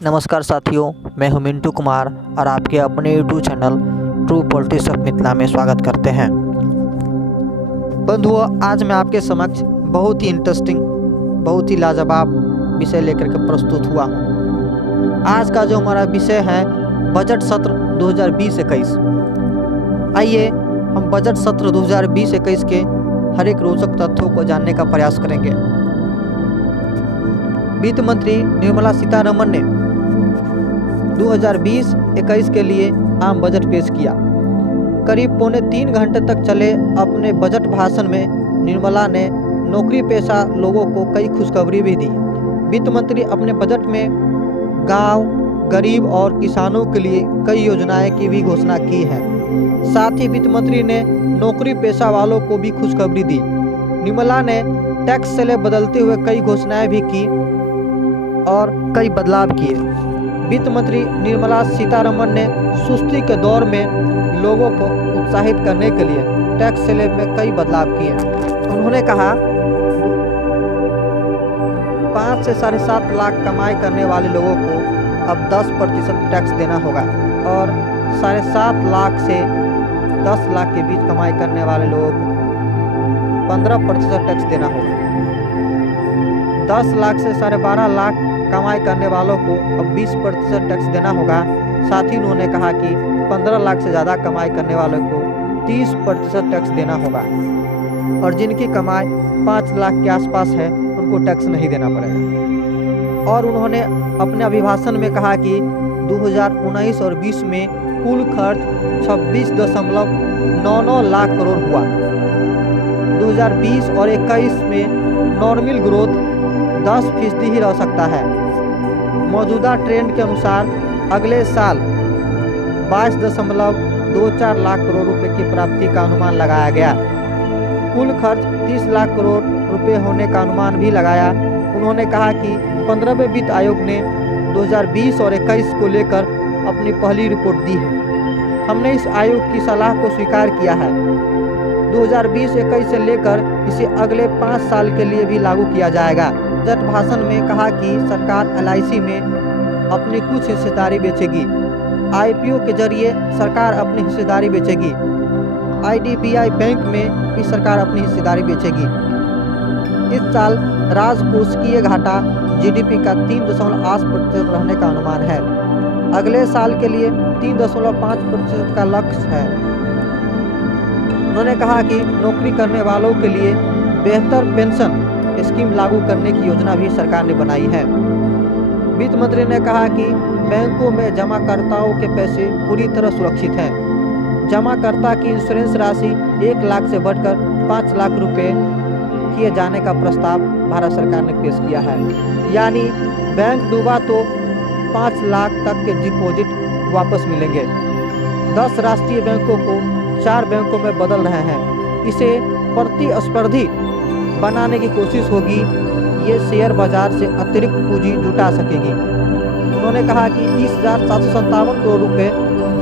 नमस्कार साथियों, मैं हूं मिंटू कुमार और आपके अपने YouTube channel true politics of Mithila में स्वागत करते हैं। बंधुओं, आज मैं आपके समक्ष बहुत ही इंटरेस्टिंग, बहुत ही लाजवाब विषय लेकर के प्रस्तुत हुआ हूं। आज का जो हमारा विषय है बजट सत्र 2020-21। आइए हम बजट सत्र 2020-21 के हर एक रोचक तथ्यों को जानने का प्रयास करेंगे। वित्त मंत्री निर्मला सीतारमण ने 2020-21 के लिए आम बजट पेश किया। करीब 3.25 घंटे तक चले अपने बजट भाषण में निर्मला ने नौकरी पेशा लोगों को कई खुशखबरी भी दी। वित्त मंत्री अपने बजट में गांव, गरीब और किसानों के लिए कई योजनाएं की भी घोषणा की है। साथ ही वित्त मंत्री ने नौकरी पेशा वालों को भी खुशखबरी दी। निर्मला ने टैक्स स्लैब बदलते हुए कई घोषणाएं भी की और कई बदलाव किए। वित्त मंत्री निर्मला सीतारमण ने सुस्ती के दौर में लोगों को उत्साहित करने के लिए टैक्स स्लैब में कई बदलाव किए। उन्होंने कहा 5 से 7.5 लाख कमाई करने वाले लोगों को अब 10% टैक्स देना होगा और 7.5 लाख से 10 लाख के बीच कमाई करने वाले लोगों को 15% टैक्स देना होगा। 10 लाख से 12.5 लाख कमाई करने वालों को अब 20% टैक्स देना होगा। साथ ही उन्होंने कहा कि 15 लाख से ज़्यादा कमाई करने वालों को 30% टैक्स देना होगा और जिनकी कमाई 5 लाख के आसपास है उनको टैक्स नहीं देना पड़ेगा। और उन्होंने अपने अभिभाषण में कहा कि 2019 और 20 में कुल खर्च 26.99 लाख करोड़ हुआ। 2020 और 21 में नॉर्मल ग्रोथ 10% ही रह सकता है। मौजूदा ट्रेंड के अनुसार अगले साल 22.24 लाख करोड़ रुपए की प्राप्ति का अनुमान लगाया गया। कुल खर्च 30 लाख करोड़ रुपए होने का अनुमान भी लगाया। उन्होंने कहा कि 15वें वित्त आयोग ने 2020 और 21 को लेकर अपनी पहली रिपोर्ट दी है। हमने इस आयोग की सलाह को स्वीकार किया है। 2020-21 से लेकर इसे अगले 5 साल के लिए भी लागू किया जाएगा। बजट भाषण में कहा कि सरकार LIC में अपनी कुछ हिस्सेदारी बेचेगी। IPO के जरिए सरकार अपनी हिस्सेदारी बेचेगी। IDBI बैंक में भी सरकार अपनी हिस्सेदारी बेचेगी। इस साल राजकोषीय घाटा GDP का 3.8% रहने का अनुमान है। अगले साल के लिए 3.5% का लक्ष्य है। उन्होंने कहा कि नौकरी करने वालों के लिए बेहतर पेंशन स्कीम लागू करने की योजना भी सरकार ने बनाई है। वित्त मंत्री ने कहा कि बैंकों में जमाकर्ताओं के पैसे पूरी तरह सुरक्षित हैं। जमाकर्ता की इंश्योरेंस राशि 1 लाख से बढ़कर 5 लाख रुपए किए जाने का प्रस्ताव भारत सरकार ने पेश किया है। यानी बैंक डूबा तो 5 लाख तक के डिपॉजिट वापस मिलेंगे। 10 राष्ट्रीय बैंकों को 4 बैंकों में बदल रहे हैं। इसे प्रतिस्पर्धी बनाने की कोशिश होगी। ये शेयर बाजार से अतिरिक्त पूंजी जुटा सकेगी। उन्होंने कहा कि 30,757 करोड़ रुपए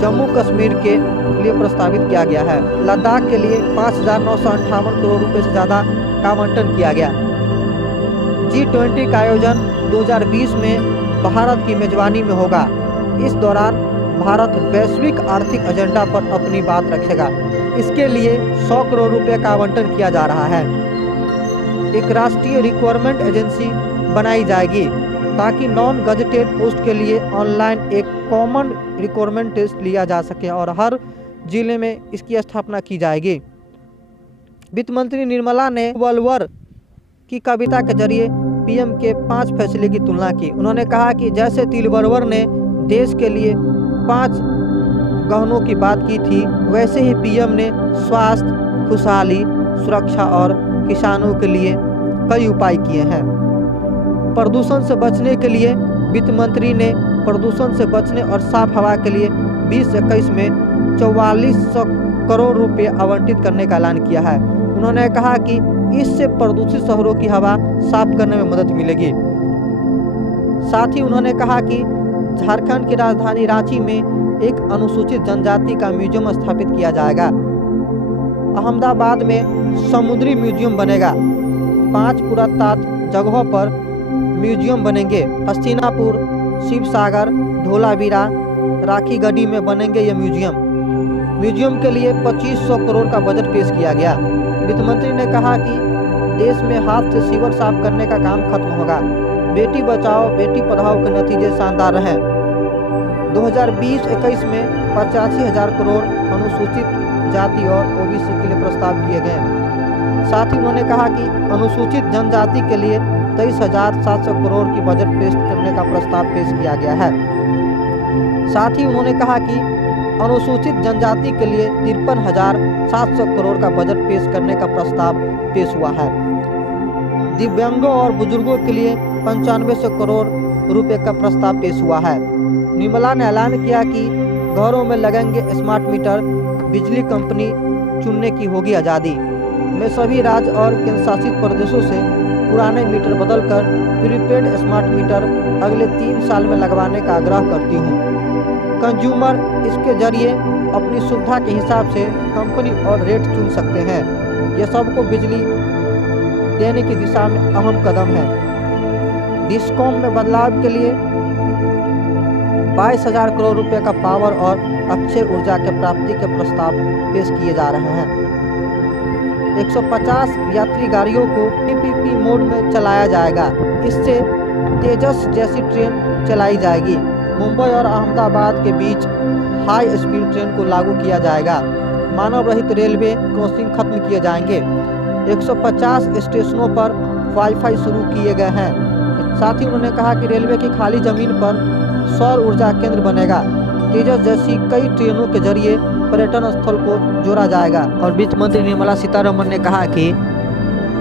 जम्मू कश्मीर के लिए प्रस्तावित किया गया है। लद्दाख के लिए 5,958 करोड़ रुपए से ज़्यादा का आवंटन किया गया। G20 का आयोजन 2020 में भारत की मेजबानी में होगा। इस दौरान भारत वैश्विक आर्थिक एजेंडा पर अपनी बात रखेगा। इसके लिए 100 करोड़ रुपए का आवंटन किया जा रहा है। एक राष्ट्रीय रिक्वायरमेंट एजेंसी बनाई जाएगी ताकि नॉन गजेटेड पोस्ट के लिए ऑनलाइन एक कॉमन रिक्वायरमेंट टेस्ट लिया जा सके और हर जिले में इसकी स्थापना की जाएगी। वित्त मंत्री निर्मला ने वलवर की कविता के जरिए PM के 5 फैसले की तुलना की। उन्होंने कहा कि जैसे तिलवरवर ने देश के लिए 5 गहनों की बात की थी, वैसे ही PM ने स्वास्थ्य, खुशहाली, सुरक्षा और किसानों के लिए कई उपाय किए हैं। प्रदूषण से बचने के लिए वित्त मंत्री ने प्रदूषण से बचने और साफ हवा के लिए 2021 में 4400 करोड़ रुपए आवंटित करने का ऐलान किया है। उन्होंने कहा कि इससे प्रदूषित शहरों की हवा साफ करने में मदद मिलेगी। साथ ही उन्होंने कहा कि झारखंड की राजधानी रांची में एक अनुसूचित जनजाति का म्यूजियम स्थापित किया जाएगा। अहमदाबाद में समुद्री म्यूजियम बनेगा। 5 पुरातात्विक जगहों पर म्यूजियम बनेंगे। हस्तिनापुर, शिव सागर, धोलावीरा, राखीगढ़ी में बनेंगे ये म्यूजियम के लिए 2500 करोड़ का बजट पेश किया गया। वित्त मंत्री ने कहा कि देश में हाथ से सीवर साफ करने का काम खत्म होगा। बेटी बचाओ बेटी पढ़ाओ के नतीजे शानदार रहे। 2020-21 में 85,000 करोड़ अनुसूचित जाति और ओबीसी के लिए प्रस्ताव किए गए। साथ ही उन्होंने कहा कि अनुसूचित जनजाति के लिए 23,700 करोड़ की बजट पेश करने का प्रस्ताव पेश किया गया है। साथ ही उन्होंने कहा कि अनुसूचित जनजाति के लिए 53,700 करोड़ का बजट पेश करने का प्रस्ताव पेश हुआ है। दिव्यांगों और बुजुर्गों के लिए 9500 करोड़ रुपए का प्रस्ताव पेश हुआ है। निर्मला ने ऐलान किया कि घरों में लगेंगे स्मार्ट मीटर, बिजली कंपनी चुनने की होगी आज़ादी। मैं सभी राज्य और केंद्र शासित प्रदेशों से पुराने मीटर बदलकर प्रीपेड स्मार्ट मीटर अगले 3 साल में लगवाने का आग्रह करती हूँ। कंज्यूमर इसके जरिए अपनी सुविधा के हिसाब से कंपनी और रेट चुन सकते हैं। यह सबको बिजली देने की दिशा में अहम कदम है। डिस्कॉम में बदलाव के लिए 22,000 करोड़ रुपए का पावर और अक्षय ऊर्जा के प्राप्ति के प्रस्ताव पेश किए जा रहे हैं। 150 यात्री गाड़ियों को पीपीपी मोड में चलाया जाएगा। इससे तेजस जैसी ट्रेन चलाई जाएगी। मुंबई और अहमदाबाद के बीच हाई स्पीड ट्रेन को लागू किया जाएगा। मानव रहित रेलवे क्रॉसिंग खत्म किए जाएंगे। 150 स्टेशनों पर वाईफाई शुरू किए गए हैं। साथ ही उन्होंने कहा कि रेलवे की खाली जमीन पर सौर ऊर्जा केंद्र बनेगा। तेजस जैसी कई ट्रेनों के जरिए पर्यटन स्थल को जोड़ा जाएगा। और वित्त मंत्री निर्मला सीतारमण ने कहा कि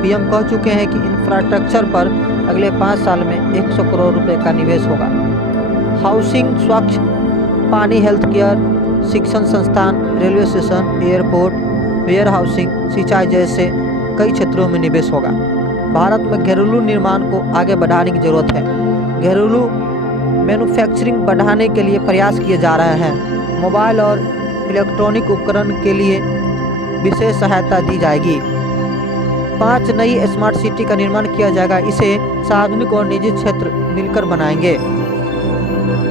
पीएम कह चुके हैं कि इंफ्रास्ट्रक्चर पर अगले 5 साल में 100 करोड़ रुपए का निवेश होगा। हाउसिंग, स्वच्छ पानी, हेल्थ केयर, शिक्षण संस्थान, railway station, airport, warehousing, सिंचाई जैसे कई क्षेत्रों में निवेश होगा। भारत में घरेलू निर्माण को आगे बढ़ाने की जरूरत है। घरेलू मैन्युफैक्चरिंग बढ़ाने के लिए प्रयास किए जा रहे हैं। मोबाइल और इलेक्ट्रॉनिक उपकरण के लिए विशेष सहायता दी जाएगी। 5 नई स्मार्ट सिटी का निर्माण किया जाएगा। इसे सार्वजनिक और निजी क्षेत्र मिलकर बनाएंगे।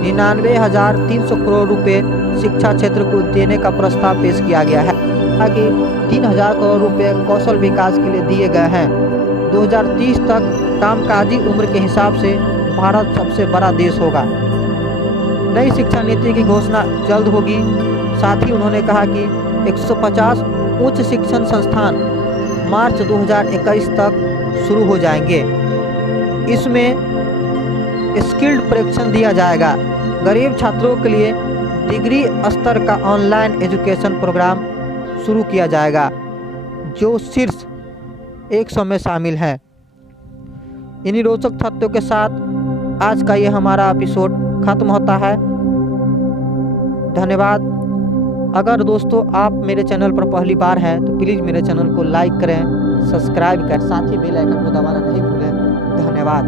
99,300 करोड़ रुपए शिक्षा क्षेत्र को देने का प्रस्ताव पेश किया गया है। ताकि 3,000 करोड़ रुपए कौशल विकास के लिए दिए गए हैं। 2030 तक कामकाजी उम्र के हिसाब से भारत सबसे बड़ा देश होगा। नई शिक्षा नीति की घोषणा जल्द होगी। साथ ही उन्होंने कहा कि 150 उच्च शिक्षण संस्थान मार्च 2021 तक शुरू हो जाएंगे। इसमें स्किल्ड प्रशिक्षण दिया जाएगा। गरीब छात्रों के लिए डिग्री स्तर का ऑनलाइन एजुकेशन प्रोग्राम शुरू किया जाएगा, जो शीर्ष 100 में शामिल है। इन्हीं रोचक तथ्यों के साथ आज का ये हमारा एपिसोड खत्म होता है। धन्यवाद। अगर दोस्तों आप मेरे चैनल पर पहली बार हैं तो प्लीज़ मेरे चैनल को लाइक करें, सब्सक्राइब करें, साथ ही बेल आइकन को दबाना नहीं भूलें। धन्यवाद।